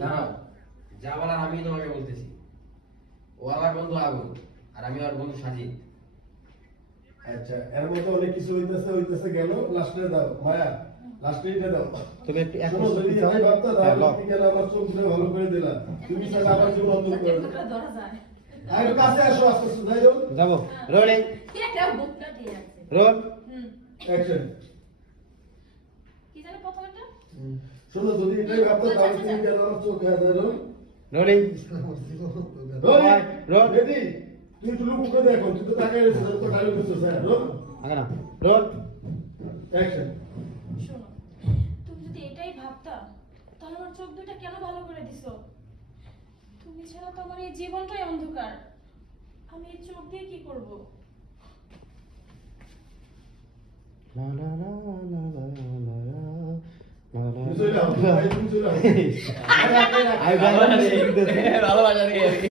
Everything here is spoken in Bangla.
দাঁড়াও, যা বলার আমি তোমাকে বলতেছি। ও আমার বন্ধু আগুন, আর আমি ওর বন্ধু সাজিদ। আচ্ছা, এর মধ্যে অনেক কিছু হইতেছে গেল, লাস্টে দাও মায়া, লাস্টে এটা দাও। তুমি একটু এখন শোনো, যদি আমি ভাবতা হ্যাঁ, দাও, লও। তুমি কেন আমার চোখ ধরে ভালো করে দিলা? তুমি চাইলে আমার জীবন অন্তর করে দাও। ধরা যায় আর একটু কাছে আসো, আস্তে আস্তে যাই হোক। যাবো রোলিং কি একটা বুকটা দিয়ে আছে রোল অ্যাকশন। কি জানি প্রথমটা শোনো, যদি এটাই ভাবতা তাহলে তুমি কেন আমার চোখ হয়ে ধরো? Rolling roll. রেডি? তুই একটু লুক করে দেখো, তুই তো তাকাই রয়েছিস, তো ডায়লগ দিছিস, হ্যাঁ, রোল, আগে না রোল। অ্যাকশন। শোনো, তুমি যদি এটাই ভাবতা তাহলে আমার চোখ দুটো কেন ভালো করে দিছো? তুমি ছাড়া তো আমার এই জীবনটাই অন্ধকার। আমি এই চোখ দিয়ে কি করব? লা লা লা লা লা লা লা লা তুমি চলে যাও, ভাই, তুমি চলে যাও। আই ভালো লাগে ভালোবাসা নিয়ে আর কি।